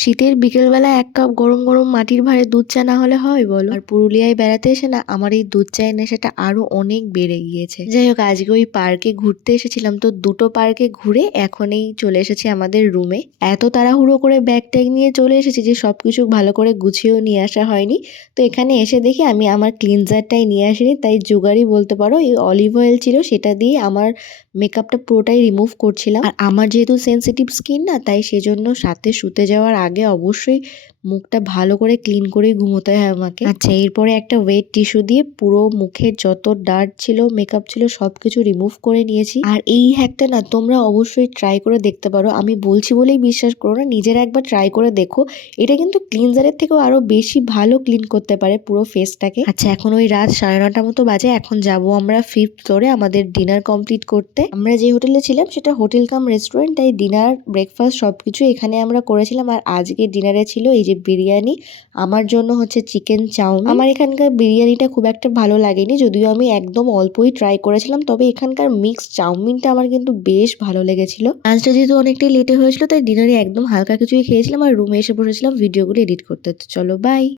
শীতের বিকেলবেলা এক কাপ গরম গরম মাটির ভাঁড়ে দুধ চা না হলে হয় বলো? আর পুরুলিয়ায় বেড়াতে এসে না আমার এই দুধ চায়ের নেশাটা আরো অনেক বেড়ে গিয়েছে। যাই হোক, আজকে ওই পার্কে ঘুরতে এসেছিলাম, তো দুটো পার্কে ঘুরে এখনই চলে এসেছি আমাদের রুমে। এত তাড়াহুড়ো করে ব্যাগ ট্যাগ নিয়ে চলে এসেছি যে সবকিছু ভালো করে গুছিয়েও নিয়ে আসা হয়নি। তো এখানে এসে দেখি আমি আমার ক্লিনজারটাই নিয়ে আসিনি, তাই জোগাড়ই বলতে পারো। এই অলিভ অয়েল ছিল, সেটা দিয়ে আমার মেকআপটা পুরোটাই রিমুভ করছিলাম। আর আমার যেহেতু সেনসিটিভ স্কিন না, তাই সেজন্য সাথে শুতে যাওয়ার আগে অবশ্যই মুখটা ভালো করে ক্লিন করেই ঘুমোতে হয় আমাকে। আচ্ছা, এরপরে একটা ওয়েট টিস্যু দিয়ে পুরো মুখের যত ডার্ট ছিল, মেকআপ ছিল, সবকিছু রিমুভ করে নিয়েছি। আর এই হ্যাকটা না তোমরা অবশ্যই ট্রাই করে দেখতে পারো। আমি বলছি বলেই বিশ্বাস করো না, নিজেরা একবার ট্রাই করে দেখো। এটা কিন্তু ক্লিনজারের থেকেও আরো বেশি ভালো ক্লিন করতে পারে পুরো ফেসটাকে। আচ্ছা, এখন ওই রাত 9:30 মতো বাজে। এখন যাব আমরা 5th ফ্লোরে আমাদের ডিনার কমপ্লিট করতে। আমরা যে হোটেলে ছিলাম সেটা হোটেল কাম রেস্টুরেন্ট, তাই ডিনার ব্রেকফাস্ট সবকিছু এখানে আমরা করেছিলাম। আর আজকে ডিনারে ছিল এই যে বিরিয়ানি, আমার জন্য হচ্ছে চিকেন চাউমিন। আমার এখানকার বিরিয়ানিটা খুব একটা ভালো লাগেনি, যদিও আমি একদম অল্পই ট্রাই করেছিলাম, তবে এখানকার মিক্স চাউমিনটা আমার কিন্তু বেশ ভালো লেগেছিল। লাঞ্চটা যেহেতু অনেকটাই লেটে হয়েছিল, তাই ডিনারে একদম হালকা কিছুই খেয়েছিলাম আর রুমে এসে বসেছিলাম ভিডিওগুলো এডিট করতে। তো চলো বাই।